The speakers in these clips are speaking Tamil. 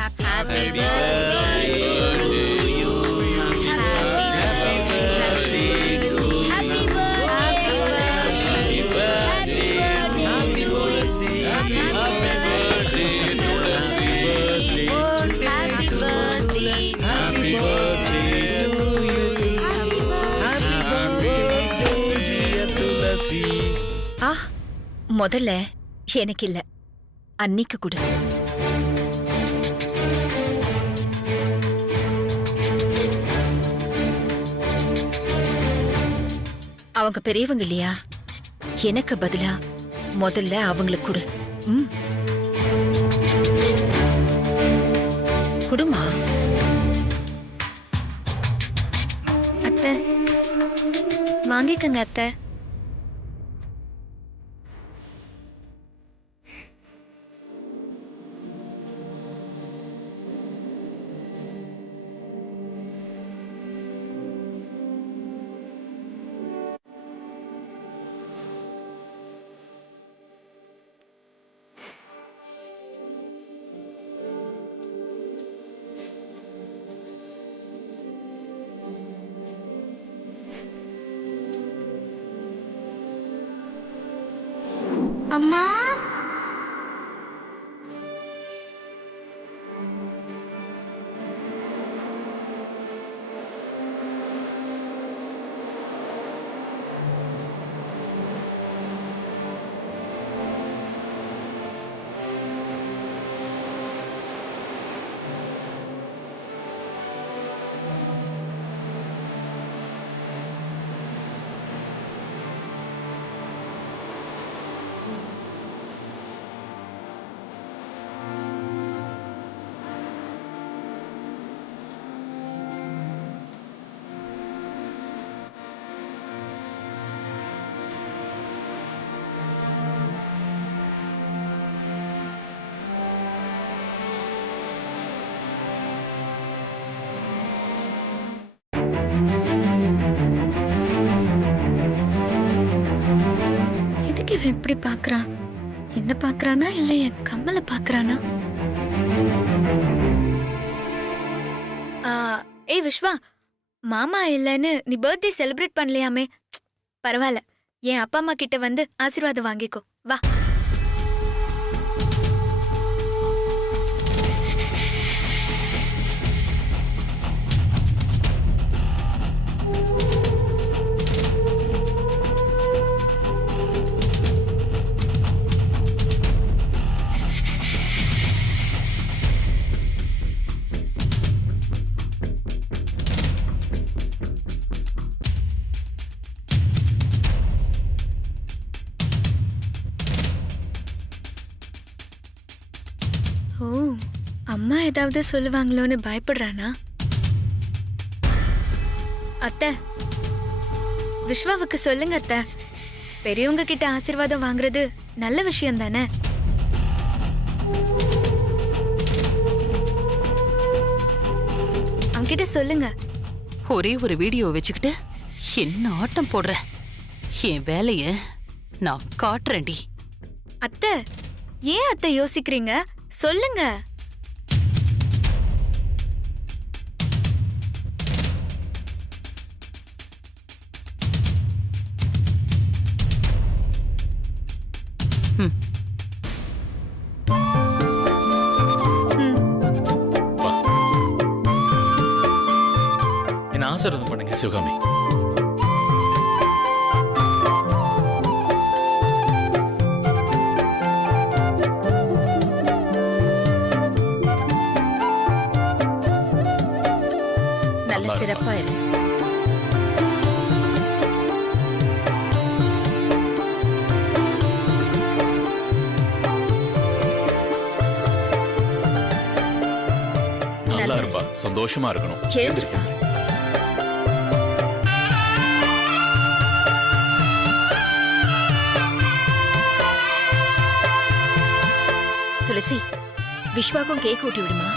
Happy birthday to you. Happy birthday to you. Happy birthday. Happy birthday Tulasi. Happy birthday. Happy birthday to you. Happy birthday dear Tulasi. முதல்ல எனக்கு இல்ல, அன்னிக்கு கொடு. அவங்க பெரியவங்க இல்லையா, எனக்கு பதிலா முதல்ல அவங்களுக்கு கொடு. குடுமா. அத்தை வாங்கிக்கங்க அத்தை. அம்மா இவன் எப்படி பாக்குறான்? என்ன பாக்குறானா இல்ல என் கம்மலை பாக்குறானா? ஏய் விஸ்வா, மாமா இல்லைன்னு நீ பர்த்டே செலிப்ரேட் பண்ணலையாமே? பரவாயில்ல, என் அப்பா அம்மா கிட்ட வந்து ஆசீர்வாதம் வாங்கிக்கோ. வா. ஓ, அம்மா ஏதாவது சொல்லுவாங்களோன்னு பயப்படுறானா? அத்தை, விஸ்வாவுக்கு சொல்லுங்க அத்தை. பெரியவங்க கிட்ட ஆசீர்வாதம் வாங்குறது நல்ல விஷயம் தானே? அவங்கிட்ட சொல்லுங்க. ஒரே ஒரு வீடியோ வச்சுக்கிட்டு என்ன ஆட்டம் போடுற? என் வேலைய நான் காட்டுறேன்டி. அத்தை, ஏன் அத்தை யோசிக்கிறீங்க? சொல்லுங்க. என்ன ஆசீர்வாதம் பண்ணுங்க சிவகாமி. நல்ல சிறப்பா இரு. நல்லா இருப்பா, சந்தோஷமா இருக்கணும். எழுந்திருப்பா. துளசி, விஸ்வாக்கும் கேக் ஊட்டி விடுமா.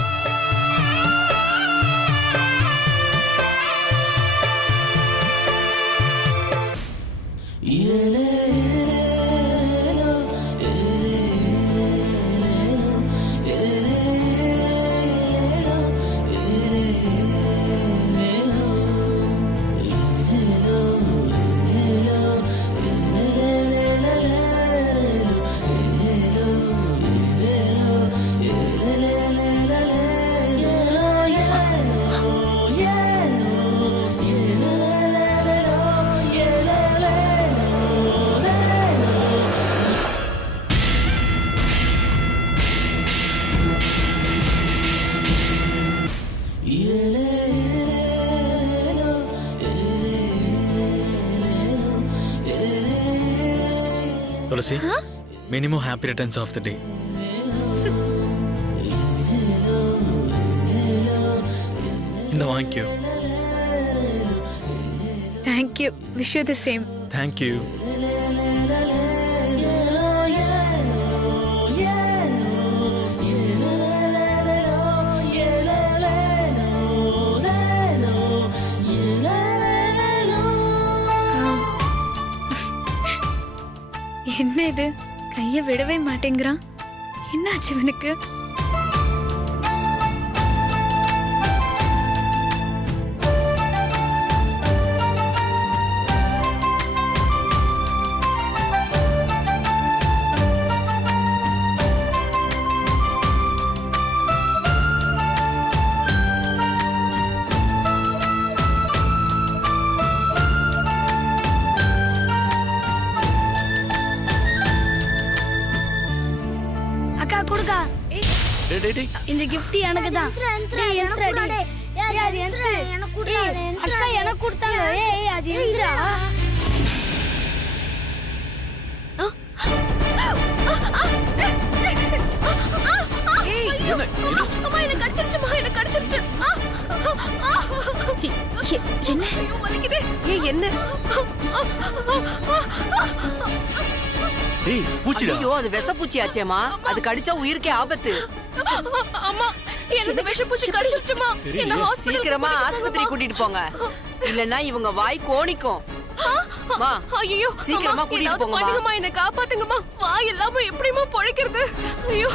Tulasi minimum happy returns of the day. இந்த வாங்கிக்கோ. Thank you. Wish you the same. Thank you. என்ன இது, கைய விடவே மாட்டேங்கிறான். என்னாச்சு இவனுக்கு? அக்கா குடுக்கா. இந்த gift எனக்கு தான். டேய் என்ட்ரா டேய். ஏய் அது என்ட்ரா எனக்கு குடுடா. அக்கா எனக்கு கொடுத்தாங்க. ஏய் அது என்ட்ரா. அம்மா என்ன கடிச்சிருச்சுமா, என்ன கடிச்சிருச்சு. என்ன? ஐயோ வலிக்குதே. ஏய் என்ன? டேய் பூச்சிடா. ஐயோ அது விஷப்பூச்சி ஆச்சேமா, அது கடிச்சா உயிருக்கே ஆபத்து. அம்மா எனக்கு விஷப்பூச்சி கடிச்சிருச்சுமா. என்ன ஹாஸ்பிடல் சீக்கிரமா ஆஸ்பத்திரி கூட்டிட்டு போங்க, இல்லன்னா இவங்க வாய் கோணிக்கும். மா ஐயோ சீக்கிரமா கூட்டிட்டு போங்கம்மா. பண்ணுங்கம்மா, என்ன காப்பாத்துங்கம்மா. வாய் இல்லாம எப்படிமா பொழைக்கிறது? ஐயோ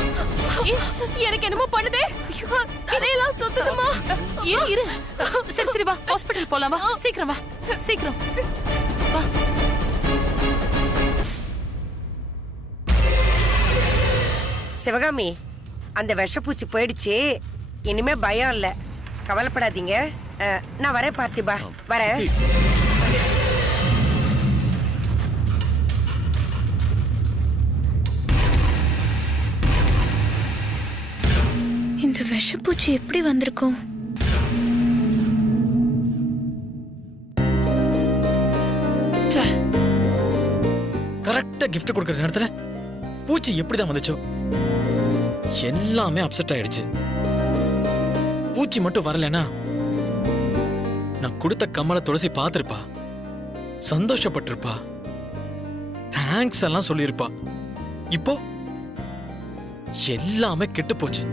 எனக்கு என்னமோ பண்ணுதே. ஐயோ தலையெல்லாம் சுத்துதுமா. இரு. சரி சரி வா, ஹாஸ்பிடல் போலாம் வா. சீக்கிரம் வா, சீக்கிரம் வா. சிவகாமி, அந்த விஷப்பூச்சி போயிடுச்சு, இனிமே பயம் இல்ல, கவலைப்படாதீங்க. நான் வரேன் பார்த்திபா, வரேன். இந்த விஷப்பூச்சி எப்படி வந்திருக்கும்? கரெக்டா கிஃப்ட் கொடுக்கற நேரத்துல பூச்சி எப்படிதான் வந்துச்சோ எல்லாமே அப்செட் ஆயிடுச்சு. பூச்சி மட்டும் வரலனா நான் கொடுத்த கம்மலை துளசி பார்த்திருப்பா, சந்தோஷப்பட்டிருப்பா, தேங்க்ஸ் எல்லாம் சொல்லியிருப்பா. இப்போ எல்லாமே கெட்டு போச்சு.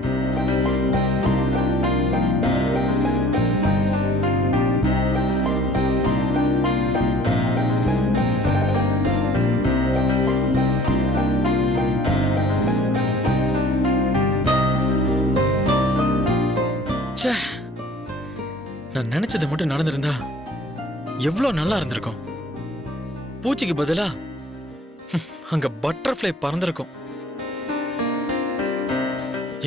நான் நினைச்சது மட்டும் நடந்திருந்தா எவ்வளவு நல்லா இருந்திருக்கும். பூச்சிக்கு பதிலா அங்க பட்டர்ஃப்ளை பறந்திருக்கும்.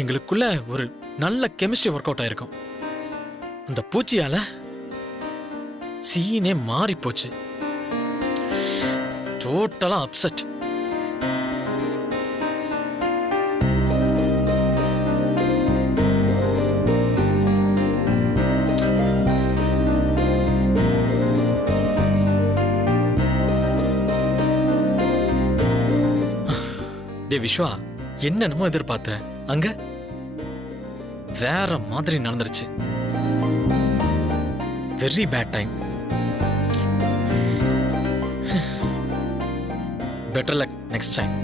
எங்களுக்குள்ள ஒரு நல்ல கெமிஸ்ட்ரி ஒர்க் அவுட் ஆயிருக்கும். அந்த பூச்சியால சீனே மாறி போச்சு. டோட்டலா அப்செட். டே விஸ்வா, என்னென்னமோ எதிர்பார்த்த, அங்க வேற மாதிரி நடந்துருச்சு. Very bad time. Better luck next time.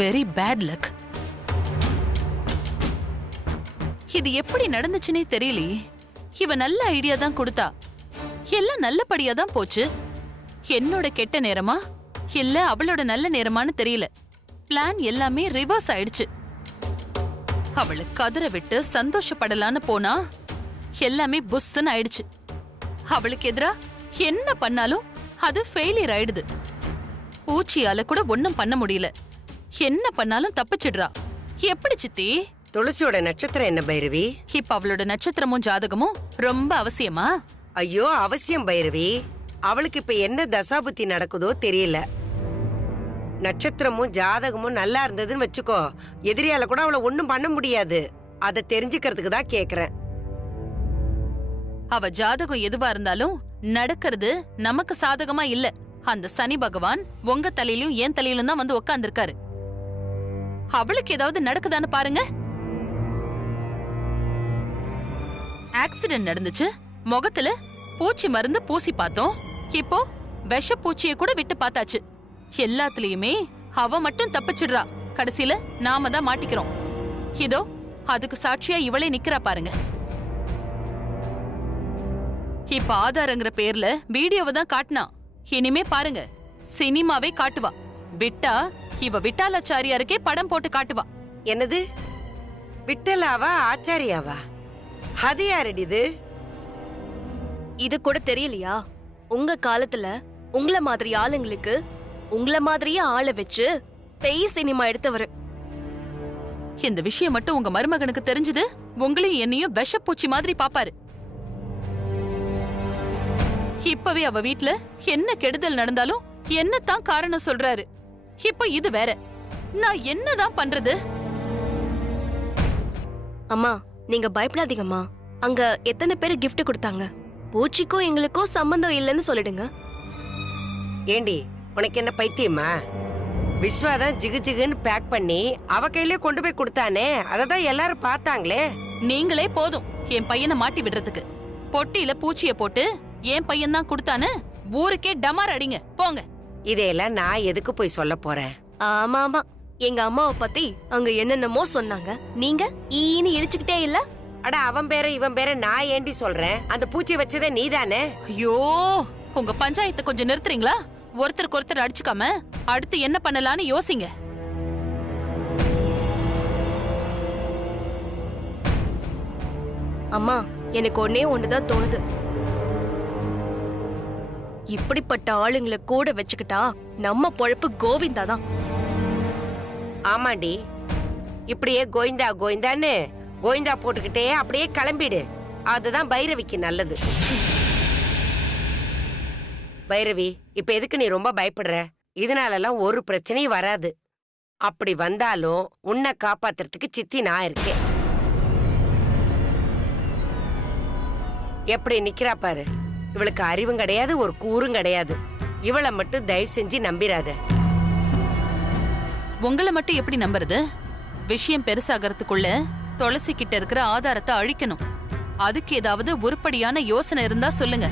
Very bad luck. இது எப்படி நடந்துச்சுன்னே தெரியலையே. இவ நல்ல ஐடியா தான் கொடுத்தா, எல்லாம் நல்லபடியா தான் போச்சு. என்னோட கெட்ட நேரமா இல்ல அவளோட நல்ல நேரமான்னு தெரியல. பிளான் எல்லாமே ரிவர்ஸ் ஆயிடுச்சு. அவளை கதற விட்டு சந்தோஷப்படலான்னு போனா எல்லாமே புஸ்ன்னு ஆயிடுச்சு. அவளுக்கு எதிரா என்ன பண்ணாலும் அது ஃபெயிலியர் ஆயிடுது. பூச்சியால கூட ஒன்னும் பண்ண முடியல. என்ன பண்ணாலும் தப்பிச்சிடுறா. எப்படி சித்தி? துளசியோட நட்சத்திரம் என்ன பைரவி? இப்ப அவளோட நட்சத்திரமும் ஜாதகமும் ரொம்ப அவசியமா? ஐயோ அவசியம் பைரவி. அவளுக்கு இப்ப என்ன தசாபுத்தி நடக்குதோ தெரியல. நட்சத்திரமும் ஜாதகமும் நல்லா இருந்ததுன்னு வச்சுக்கோ, எதிரியால கூட அவளை ஒண்ணும் பண்ண முடியாது. அதை தெரிஞ்சுக்கிறதுக்கு தான் கேக்குறேன். அவ ஜாதகம் எதுவா இருந்தாலும் நடக்கிறது நமக்கு சாதகமா இல்ல. அந்த சனி பகவான் உங்க தலையிலும் என் தலையிலும் தான் வந்து உட்கார்ந்திருக்காரு. அவளுக்கு ஏதாவது நடக்குதான்னு பாருங்க. ஆக்சிடென்ட் நடந்துச்சு, முகத்துல பூச்சி மருந்து பூசி பார்த்தோம். இப்போ விஷ பூச்சியை கூட விட்டு பார்த்தாச்சு. எல்லாத்துலயுமே அவ மட்டும் தப்பிச்சிடுறா. கடைசியில நாம தான் மாட்டிக்கிறோம். இதோ அதுக்கு சாட்சியா இவளே நிக்கிறா பாருங்க. இப்ப ஆதாரங்கிற பேர்ல வீடியோவை தான் காட்டினா. இனிமே பாருங்க சினிமாவே காட்டுவா. விட்டா இவ விட்டாலாச்சாரியாருக்கே படம் போட்டு காட்டுவா. என்னது? விட்டலாவா ஆச்சாரியாவா? அது யாரடி இது? இது கூட தெரியலையா? உங்க காலத்துல உங்கள மாதிரி ஆளுங்களுக்கு உங்கள மாதிரியே ஆளை வச்சு பெய் சினிமா எடுத்தவரு. இந்த விஷயம் மட்டும் உங்க மருமகனுக்கு தெரிஞ்சது, உங்களையும் என்னையும் விஷப்பூச்சி மாதிரி பாப்பாரு. இப்பவே அவ வீட்ல என்ன கெடுதல் நடந்தாலும் என்னத்தான் காரணம் சொல்றாரு. இப்ப இது வேற. நான் என்னதான் பண்றது? அம்மா நீங்க பயப்படாதீங்கம்மா. அங்க எத்தனை பேர் கிஃப்ட் கொடுத்தாங்க? பூச்சிக்கும் எங்களுக்கும் சம்பந்தம் இல்லைன்னு சொல்லிடுங்க. ஏண்டி உனக்கு என்ன பைத்தியமா? விஸ்வாதான் ஜிகு ஜிகுன்னு பேக் பண்ணி அவ கையிலே கொண்டு போய் கொடுத்தானே, அததான் எல்லாரும் பார்த்தாங்களே. நீங்களே போதும் என் பையனை மாட்டி விடுறதுக்கு. பொட்டியில பூச்சிய போட்டு என் பையன் தான் கொடுத்தானு ஊருக்கே டமார் அடிங்க போங்க. இதையெல்லாம் நான் எதுக்கு போய் சொல்ல போறேன்? ஆமா ஆமா, எங்க அம்மாவை பத்தி அங்க என்னென்னமோ சொன்னாங்க. நீங்க ஈன்னு இழிச்சுக்கிட்டே இல்ல. அட அவன் பேர இவன் பேர நான் ஏண்டி சொல்றேன்? அந்த பூச்சி வச்சதே நீதானே. ஐயோ, உங்க பஞ்சாயத்தை கொஞ்சம் நிறுத்துறீங்களா? ஒருத்தருக்கு ஒருத்தர் அடிச்சுக்காம அடுத்து என்ன பண்ணலான்னு யோசிங்க. அம்மா எனக்கு ஒன்னே ஒண்ணுதான் தோணுது. இப்படிப்பட்ட ஆளுங்களை கூட வச்சுக்கிட்டா நம்ம பொழப்பு கோவிந்தா தான். ஆமாண்டி, இப்படியே கோவிந்தா கோவிந்தான்னு கோவிந்தா போட்டுக்கிட்டே அப்படியே கிளம்பிடு. அதுதான் பைரவிக்கு நல்லது. பைரவி, இப்ப எதுக்கு நீ ரொம்ப பயப்படுற? இதனாலலாம் ஒரு பிரச்சனையும் வராது. அப்படி வந்தாலும் உன்னை காப்பாத்துறதுக்கு சித்தி நான் இருக்கேன். எப்படி நிக்கிறா பாரு. இவளுக்கு அறிவும் கிடையாது, ஒரு கூறும் கிடையாது. இவளை மட்டும் தயவு செஞ்சு நம்பிராத. உங்களை மட்டும் எப்படி நம்புறது? விஷயம் பெருசாகிறதுக்குள்ள துளசி கிட்ட இருக்கிற ஆதாரத்தை அழிக்கணும். அதுக்கு ஏதாவது உருப்படியான யோசனை இருந்தா சொல்லுங்க.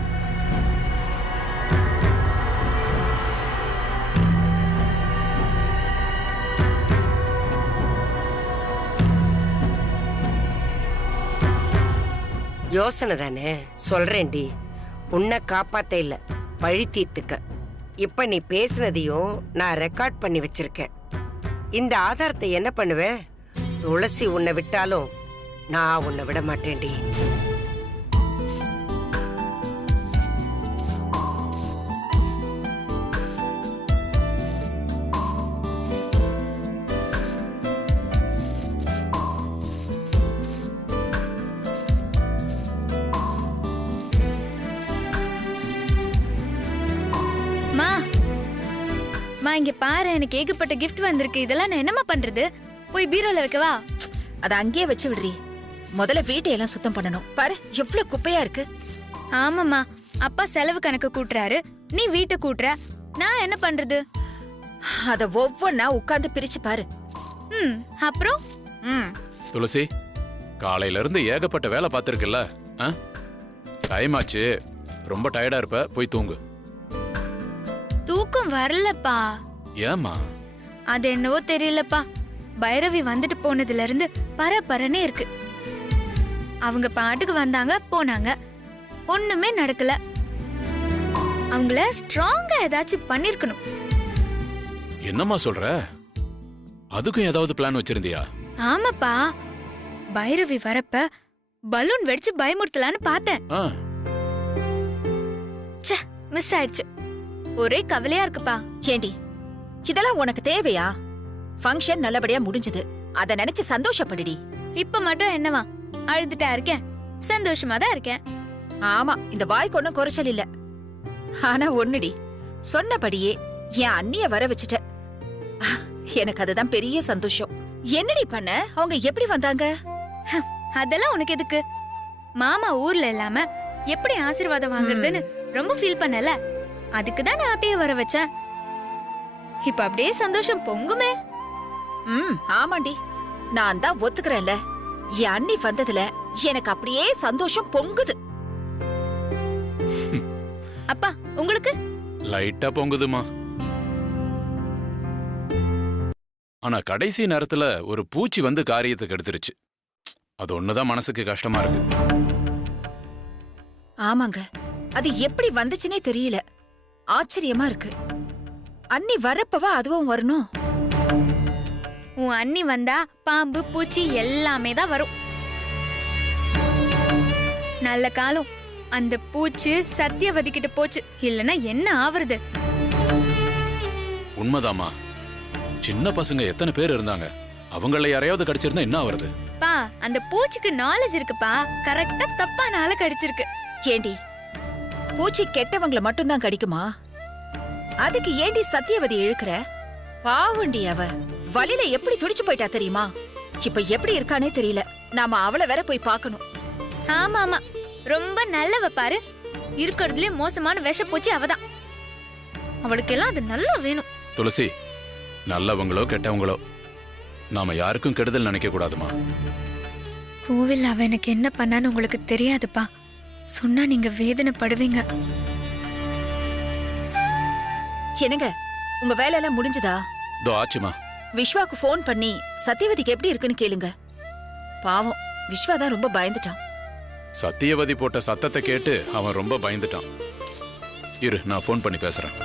யோசனை தானே சொல்றேன்டி. உன்னை காப்பாத்த இல்ல, பழி தீர்த்துக்க. இப்ப நீ பேசுனதையும் நான் ரெக்கார்ட் பண்ணி வச்சிருக்கேன். இந்த ஆதாரத்தை என்ன பண்ணுவேன்? துளசி உன்னை விட்டாலும் நான் உன்னை விட மாட்டேன்டி. இங்க பாரு, எனக்கு ஏகப்பட்ட கிஃப்ட் வந்திருக்கு. இதெல்லாம் நான் என்னமா பண்றது? போய் பீரோல வைக்கவா? அத அங்கேயே வச்சு விடுறி. முதல்ல வீட்டையெல்லாம் சுத்தம் பண்ணணும். பாரு எவ்வளவு குப்பையா இருக்கு. ஆமாமா, அப்பா செலவு கணக்கு கூட்டுறாரு, நீ வீட்டை கூட்டுற. நான் என்ன பண்றது? அத ஒவ்வொன்னா உட்கார்ந்து பிரிச்சு பாரு. அப்புறம் துளசி, காலையில இருந்து ஏகப்பட்ட வேலை பார்த்திருக்குல்ல. டைம் ஆச்சு, ரொம்ப டயர்டா இருப்ப, போய் தூங்கு. தூக்கம் வரலப்பா. ஏமா? அது என்னவோ தெரியலப்பா, பைரவி வந்துட்டு போனதுல இருந்து பரபரனே இருக்கு. அவங்க பாட்டுக்கு வந்தாங்க போனாங்க, ஒண்ணுமே நடக்கல. அவங்கள ஸ்ட்ராங்கா ஏதாச்சும் பண்ணிருக்கணும். என்னம்மா சொல்ற? அதுக்கும் ஏதாவது பிளான் வச்சிருந்தியா? ஆமாப்பா, பைரவி வரப்ப பலூன் வெடிச்சு பயமுறுத்தலான்னு பார்த்தேன். மிஸ் ஆயிடுச்சு. ஒரே கவலையா இருக்குப்பா. ஏண்டி, இதெல்லாம் உனக்கு தேவையா? ஃபங்க்ஷன் நல்லபடியா முடிஞ்சது, அத நினைச்சு சந்தோஷப்படுடி. இப்ப மட்டும் என்னவா அழுதுட்டா இருக்கேன்? சந்தோஷமா தான் இருக்கேன். ஆமா, இந்த வாய்க்கு ஒன்னும் குறைச்சல் இல்ல. ஆனா ஒண்ணுடி, சொன்னபடியே என் அண்ணிய வர வச்சுட்ட. எனக்கு அதுதான் பெரிய சந்தோஷம். என்னடி பண்ண? அவங்க எப்படி வந்தாங்க? அதெல்லாம் உனக்கு எதுக்கு? மாமா ஊர்ல இல்லாம எப்படி ஆசீர்வாதம் வாங்குறதுன்னு ரொம்ப ஃபீல் பண்ணல. அதுக்கு தான் நான் அத்தைய வர வச்சேன். இப்ப அப்படியே சந்தோஷம் பொங்குமே. ஆமாண்டி, நான் தான் ஒத்துக்கிறேன்ல. என் அண்ணி வந்ததுல எனக்கு அப்படியே சந்தோஷம் பொங்குது. அப்பா உங்களுக்கு? லைட்டா பொங்குதுமா. ஆனா கடைசி நேரத்துல ஒரு பூச்சி வந்து காரியத்துக்கு எடுத்துருச்சு. அது ஒண்ணுதான் மனசுக்கு கஷ்டமா இருக்கு. ஆமாங்க, அது எப்படி வந்துச்சுன்னே தெரியல. ஆச்சரியமா இருக்கு. அண்ணி வரப்பவா அதுவும் வரணும். உன் அண்ணி வந்தா பாம்பு பூச்சி எல்லாமே தான் வரும். நல்ல காலம் அந்த பூச்சி சத்தியவதி கிட்ட போச்சு, இல்லனா என்ன ஆவறது? உண்மைதாமா. சின்ன பசங்க எத்தனை பேர் இருந்தாங்க, அவங்கள யாரையாவது கடிச்சிருந்தா என்ன ஆவறது? பா, அந்த பூச்சிக்கு நாலேஜ் இருக்குப்பா. கரெக்டா தப்பான ஆள கடிச்சிருக்கு. ஏண்டி, பூச்சி கெட்டவங்கள மட்டும்தான் கடிக்குமா? அதுக்கு ஏண்டி சத்தியவதி இழுக்கிற? பாவண்டி, அவ வலியில எப்படி துடிச்சு போயிட்டா தெரியுமா? இப்ப எப்படி இருக்கானே தெரியல. நாம அவளை வேற போய் பார்க்கணும். ஆமா ஆமா, ரொம்ப நல்லவ பாரு. இருக்கிறதுலயே மோசமான விஷ பூச்சி அவதான். அவளுக்கெல்லாம் அது நல்லா வேணும். துளசி, நல்லவங்களோ கெட்டவங்களோ நாம யாருக்கும் கெடுதல் நினைக்க கூடாதுமா. கோவில் அவ எனக்கு என்ன பண்ணான்னு உங்களுக்கு தெரியாதுப்பா. சொன்னா நீங்க வேதனைப்படுவீங்க. என்னங்க, உங்க வேலை எல்லாம் முடிஞ்சதா? இதோ ஆச்சுமா. விஸ்வாக்கு போன் பண்ணி சத்தியவதிக்கு எப்படி இருக்குன்னு கேளுங்க. பாவம், விஸ்வா தான் ரொம்ப பயந்துட்டான். சத்தியவதி போட்ட சத்தத்தை கேட்டு அவன் ரொம்ப பயந்துட்டான். இரு, நான் போன் பண்ணி பேசுறேன்.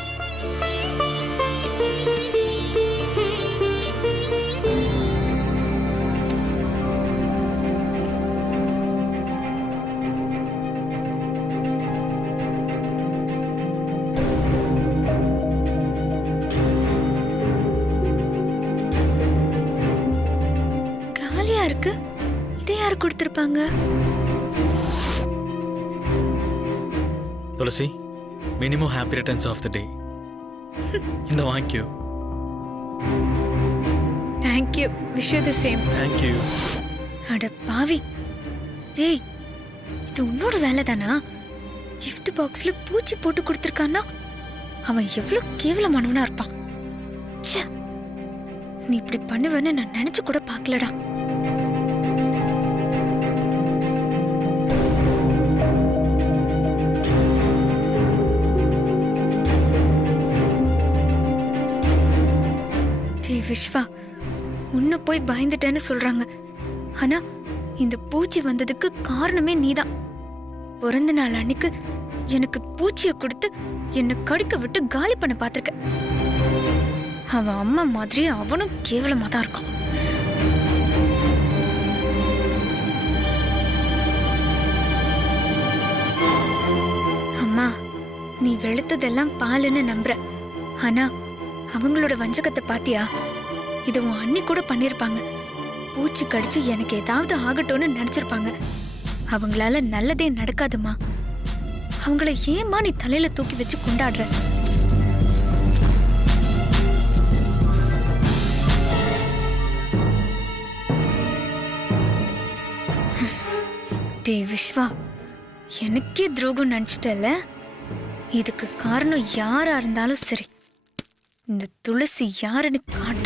காலியா இருக்கு. இதை யாரு கொடுத்திருப்பாங்க? Tulasi, minimum happy returns of the day. இந்த வாங்கிக்கோ. Thank you. Wish you the same. Thank you. அட பாவி, டேய், இது உன்னோட வேலை தானா? கிஃப்ட் பாக்ஸ்ல பூச்சி போட்டு கொடுத்திருக்கான்னா அவன் எவ்வளவு கேவலமானவனா இருப்பான். ச்சே, நீ இப்படி பண்ணுவேன்னு நான் நினைச்சு கூட பார்க்கலடா. விஸ்வா, உன்னை போய் பயந்துட்டேன்னு சொல்றாங்க. ஆனா இந்த பூச்சி வந்ததுக்கு காரணமே நீதான். பிறந்த நாள் அன்னைக்கு எனக்கு பூச்சிய கொடுத்து என்னை கடிக்க விட்டு காலி பண்ண பாத்திருக்க. அவன் அம்மா மாதிரி அவனும் கேவலமா தான் இருக்கான். அம்மா, நீ வெளுத்ததெல்லாம் பாலுன்னு நம்புற. ஆனா அவங்களோட வஞ்சகத்தை பாத்தியா? இது உன் அண்ணி கூட பண்ணிருப்பாங்க. பூச்சி கடிச்சு எனக்கு ஏதாவது ஆகட்டும்னு நினைச்சிருப்பாங்க. அவங்களால நல்லதே நடக்காதுமா. அவங்கள ஏமா நீ தலையில தூக்கி வச்சு கொண்டாடுற? டே விஸ்வா, எனக்கே துரோகம் நினைச்சிட்டல. இதுக்கு காரணம் யாரா இருந்தாலும் சரி, இந்த துளசி யாருன்னு காட்டுறேன்.